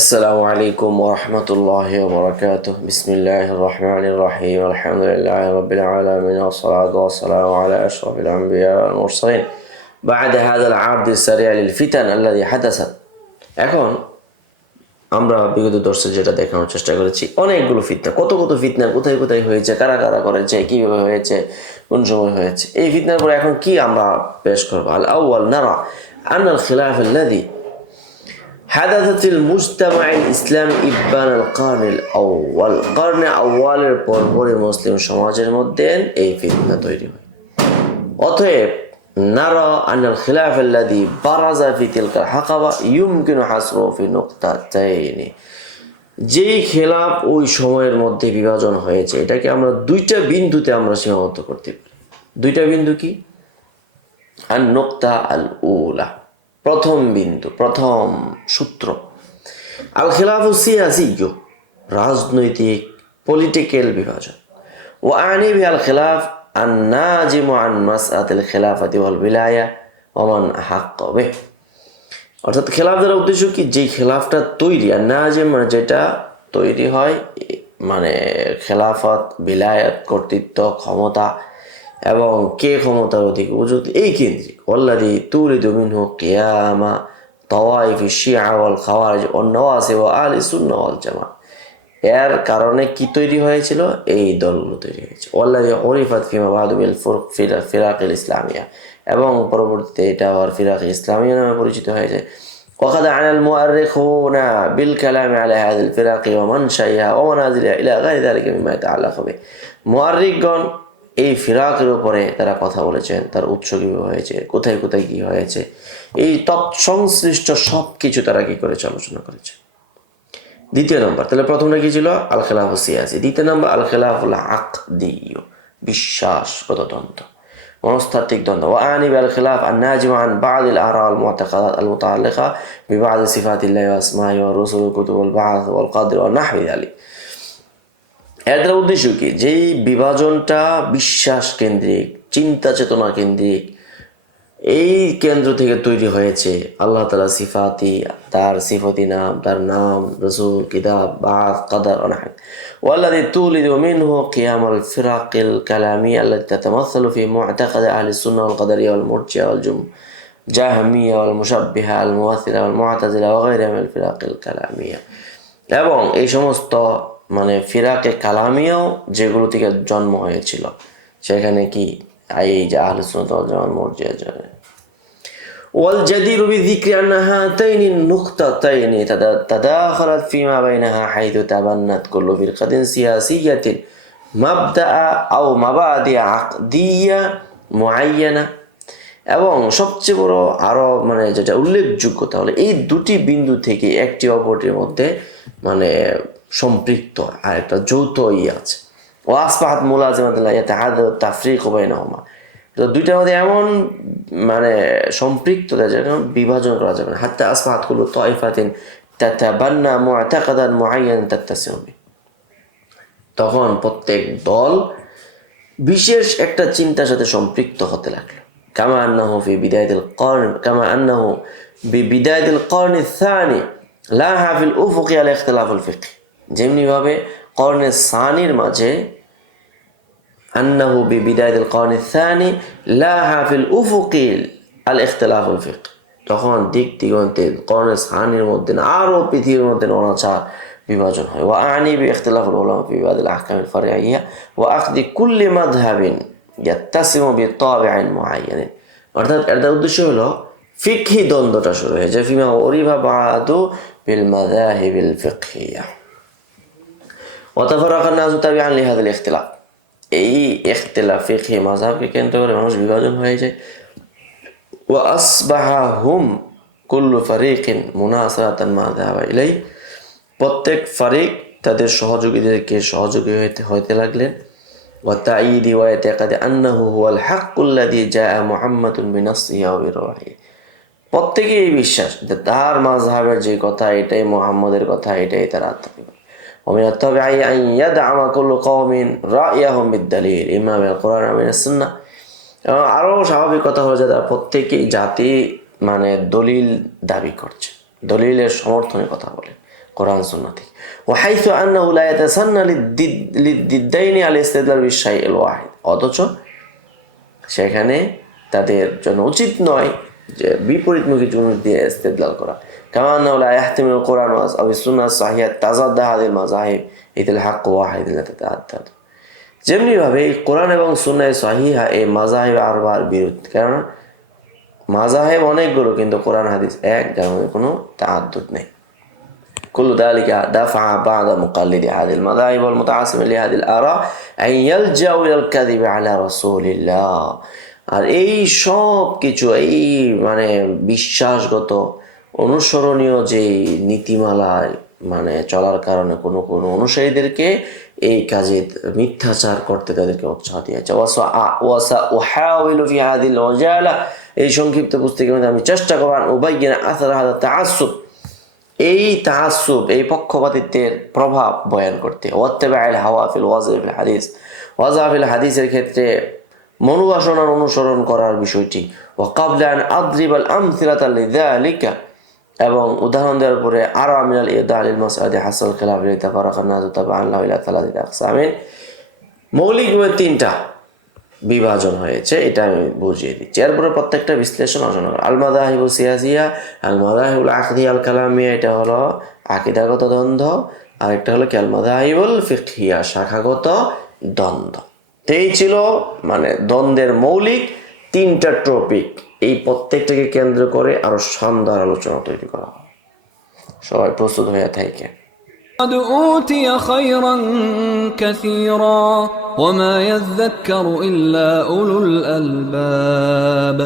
السلام عليكم ورحمة الله وبركاته. بسم الله الرحمن الرحيم. الحمد لله رب العالمين، والصلاة والسلام على أشرف الأنبياء والمرسلين بعد هذا العرض السريع للفتن الذي حدثت। এখন আমরা বিগত দর্শে যেটা দেখানোর চেষ্টা করেছি, অনেকগুলো ফিতনা, কত ফিতনা কোথায় কোথায় হয়েছে, কারা কারা করেছে, কিভাবে হয়েছে, কোন সময় হয়েছে। এই ফিতনার পরে এখন কি আমরা পেশ করবো। আল আউয়াল নারা আন আল খিলাফ আল্লাযী حدثت المجتمع الإسلامي إبان القرن الأول قرن أول পরপরই মুসলিম সমাজের মধ্যে এই ফিতনা তৈরি হয়। অতএব নারা আন আল খিলাফ আল্লাযী বারাজা ফি তিলকা হাকাবা ইউমকিনু হাসরুহু ফি নুকতাতাইন, যেই খেলাফ ওই সময়ের মধ্যে বিভাজন হয়েছে এটাকে আমরা দুইটা বিন্দুতে আমরা সীমাবদ্ধ করতে পারি। দুইটা বিন্দু কি? আন নুকতা আল উলা, প্রথম বিন্দু, প্রথম সূত্র। আল খিলাফু সিয়াসিয়্যু, রাজনৈতিক পলিটিক্যাল বিভাজন। ও আনি বি আল খিলাফ আন নাজিমু আন মাসআলাতিল খিলাফাতি ওয়াল বিলায়া ওয়া মান আহাক্কা বিহ, অর্থাৎ খেলাফ দ্বারা উদ্দেশ্য কি? যে খেলাফটা তৈরি, আর নাজিম মানে যেটা তৈরি হয়, মানে খেলাফত, বিলায়াত, কর্তৃত্ব, ক্ষমতা এবং কে ক্ষমতার অধিক উপযুক্ত, এই কেন্দ্রিক। ওয়াল্লাযী তুরিদু মিনহু কিয়ামা তাওয়াইফি শিয়া ওয়াল খাওয়ারিজ ওয়ান নওয়াসিব ওয়া আহলি সুন্নাহ ওয়াল জামাত, এর কারণে কি তৈরি হয়েছিল? এই দলগুলো তৈরি হয়েছে। ওয়াল্লাযী উরিফাত ফিমা বা'দু বিল ফিরাকিল ইসলামিয়া, এবং পরবর্তীতে এটা আবার ফিরাক ইসলামিয়া নামে পরিচিত হয়েছে। وقد عانى المؤرخون بالكلام على هذه الفرق ومنشأها ومنازلها إلى غير ذلك مما يتعلق به। মুআররিখগণ এই ফিরাকের উপরে তারা কথা বলেছেন, তার উৎস কীভাবে হয়েছে, কোথায় কোথায় কী হয়েছে, এই তৎসংশ্লিষ্ট সব কিছু তারা কী করেছে, আলোচনা করেছে। দ্বিতীয় নম্বর, তাহলে প্রথমটা কি ছিল? আল খিলাফু সিয়াসি। দ্বিতীয় নম্বর আল খিলাফুল আকদিয়্যু, বিশ্বাসগত দ্বন্দ্ব, মনস্তাত্ত্বিক দ্বন্দ্ব। ওয়া আনি বিল খিলাফ আন নাজিম আন বা'দিল আরা ওয়াল মু'তাকাদাত আল মুতাআল্লিকা বিবা'দি সিফাতিল্লাহি ওয়া আসমাইহি ওয়া রুসুল কুতুব ওয়াল বা'থ ওয়াল কদর ওয়া নাহওয়ি যালিক। এর উদ্দেশ্য কি? যেই বিভাজনটা বিশ্বাস কেন্দ্রিক, চিন্তা চেতনা কেন্দ্রিক, এই কেন্দ্র থেকে তৈরি হয়েছে। আল্লাহ তাআলা সিফাতি, তার সিফাতি নাম, তার নাম, রসুল, কিতাব, বা'থ, কদর ওয়া নাহওয়ি। ওয়াল্লাযী তুলিদু মিনহু কিয়ামাল ফিরাকিল কালামিয়্যা আল্লাতী তাতামাসসালু ফি মু'তাকাদি আহলি সুন্নাহ ওয়াল কদরিয়্যা ওয়াল মুরজিআ ওয়াল জাহমিয়্যা ওয়াল মুশাব্বিহা ওয়াল মুমাসসিলা ওয়াল মু'তাজিলা ওয়া গায়রিহা মিনাল ফিরাকিল কালামিয়্যা, এবং এই সমস্ত মানে ফিরাকে কালামিয়াও যেগুলো থেকে জন্ম হয়েছিল, সেখানে কি এই যে আহলে সুন্নাত ওয়াল জামাত, মুরজিয়া, ওয়াল জাদিরু বিযিকরি আন্না হাতাইনি নুকতাতাইনি তাদাখালাত ফিমা বাইনাহা হাইথু তাবান্নাত কুল্লু ফিরকাতিন সিয়াসিয়্যাতিন মাবদাআ আও মাবাদি আকদিয়্যা মুআয়্যানা। এবং সবচেয়ে বড় আরো মানে যেটা উল্লেখযোগ্য, তাহলে এই দুটি বিন্দু থেকে একটি অপরটির মধ্যে মানে সম্পৃক্ত আর একটা যৌথ আছে। ও আসবাহাত মুলাজিমাতুল্লাহ ইয়াতাহাদাদু তাফরিকু বাইনাহুমা, তো দুইটার মধ্যে এমন মানে সম্পৃক্ততা যেটা বিভাজন করা যাবে না। হাত্তা আসবাহাত কুল্লু তাইফাতিন তাতাবান্না মু'তাকাদান মুআয়্যানান তাত্তাসিউ বিহি, তখন প্রত্যেক দল বিশেষ একটা চিন্তার সাথে সম্পৃক্ত হতে লাগলো। কামা আন্নাহু ফি বিদায়াতিল কর্ন কামা আন্নাহু বিবিদায়াতিল কর্নি সানি লাহা ফিল উফুকি আল ইখতিলাফুল ফিকহি, যেমনিভাবে কর্নের সানির মাঝে আন্নাহু বিবিদায়াতিল কর্নি সানি লাহা ফিল উফুকি আল ইখতিলাফুল ফিকহি, তখন দিক দিগন্তে কর্নের সানির মধ্যে না আরও পৃথিবীর মধ্যে নড়াচড়া বিভাজন হয়। ওয়া আনি বি ইখতিলাফুল উলামা ফি বাদিল আহকামিল ফারঈয়্যা ওয়া আখদি কুল্লি মাযহাবিন ইয়াত্তাসিমু বিতাবি'in মুআয়্যানিন, অর্থাৎ এর উদ্দেশ্য হলো ফিকহি দ্বন্দ্বটা শুরু হয়েছে। ফিমা উরিফা বা'দু বিল মাযাহিবিল ফিকহিয়্যা ওয়া তাফাররাকা নাসু তাবি'আন লিহাযাল ইখতিলাফ, এই ইখতিলাফ ফিকহি মাযহাবকে কেন্দ্র করে মানুষ বিভাজন হয়ে যায়। ওয়া আসবাহা হুম কুল্লু ফারিকিন মুনাসারাতান মা যাহাবা ইলাইহি, প্রত্যেক ফারিক তাদের সহযোগীদেরকে সহযোগী হইতে লাগলেন। ওয়া তাঈদি ওয়া ইতিকাদি আন্নাহু হুয়াল হাক্কুল্লাযী জাআ মুহাম্মাদুন বিনাসসিহি ওয়া বিরওয়াহি, প্রত্যেকেই এই বিশ্বাস যে তার মাযহাবের যে কথা এটাই মুহাম্মদের কথা, এটাই তার আত্মীয়। ওয়া মিনাত তাবিঈ আন ইয়াদআমা কুল্লু কওমিন রা'য়াহুম বিদ-দালিল ইম্মা বিল কুরআন ওয়া মিনাস সুন্নাহ, এবং আরও স্বাভাবিক কথা হলো যে তারা প্রত্যেকেই জাতি মানে দলিল দাবি করছে, দলিলের সমর্থনে কথা বলে। কোরআন সুন্নাহ থেকে। وحيث أنه لا يتسنى للضدين على الاستدلال بالشيء الواحد, অথচ সেখানে তাদের জন্য উচিত নয় যে বিপরীতমুখী জিনিস দিয়ে ইস্তেদলাল করা। كما أنه لا يحتمل القرآن أو السنة الصحيحة تضاد هذه المذاهب إذ الحق واحد لا تتعدد. যেমনিভাবে এই কোরআন এবং সুন্নাহ সহিহা এই মাযাহিব আরবার বিরোধী, কেননা মাযাহিব অনেকগুলো কিন্তু কোরআন হাদিস এক, যার মধ্যে কোনো তাআদ্দুদ নেই। كل ذلك دفع بعض مقلدي هذه المذاهب والمتعصبين لهذه الآراء أن يلجأوا إلى الكذب على رسول الله. আর এই সব কিছু এই মানে বিশ্বাসগত অনুসরণীয় যে নীতিমালায় মানে চলার কারণে কোনো কোনো অনুসারীদেরকে এই কাজে মিথ্যাচার করতে তাদেরকে উৎসাহ দিয়েছে। এই সংক্ষিপ্ত পুস্তকের মধ্যে আমি চেষ্টা করলাম উবাইয়িনা আসার হাদা তাআসসুব, এই তাআসসুব এই পক্ষপাতিত্বের প্রভাব বয়ান করতে। ওয়াত্তিবাইল হাওয়া ফিল ওয়াযি ফিল হাদিস, ওয়াযা ফিল হাদিসের ক্ষেত্রে মনোবাসনার অনুসরণ করার বিষয়টি। ওয়া ক্বাবলা আন আদরিবাল আমসিলাতা লিযালিকা, এবং উদাহরণ দেওয়ার পরে আরো মিনাল ইদালিল মাসআদি হাসাল খিলাফ লিতাফারাকান নাসু তাবাআন লাহু ইলা সালাসিতি আকসামিন। মৌলিকভাবে তিনটা বিভাজন হয়েছে, এটা আমি বুঝিয়ে দিচ্ছি। এরপরে প্রত্যেকটা বিশ্লেষণ আলোচনা করা। আল মাযাহিবু সিয়াসিয়া, আল মাযাহিবুল আকদিয়া, আল কালামিয়া, এটা হলো আকীদাগত দ্বন্দ্ব, আর একটা হলো কি আল মাযাহিবুল ফিকহিয়া, শাখাগত দ্বন্দ্ব। এই ছিল মানে দ্বন্দ্বের মৌলিক তিনটা টপিক। এই প্রত্যেকটাকে কেন্দ্র করে আরো শানদার আলোচনা তৈরি করা হয়। সবাই প্রস্তুত হয়ে থাকে। قد أوتي خيرا كثيرا وما يذكر إلا أولو الألباب.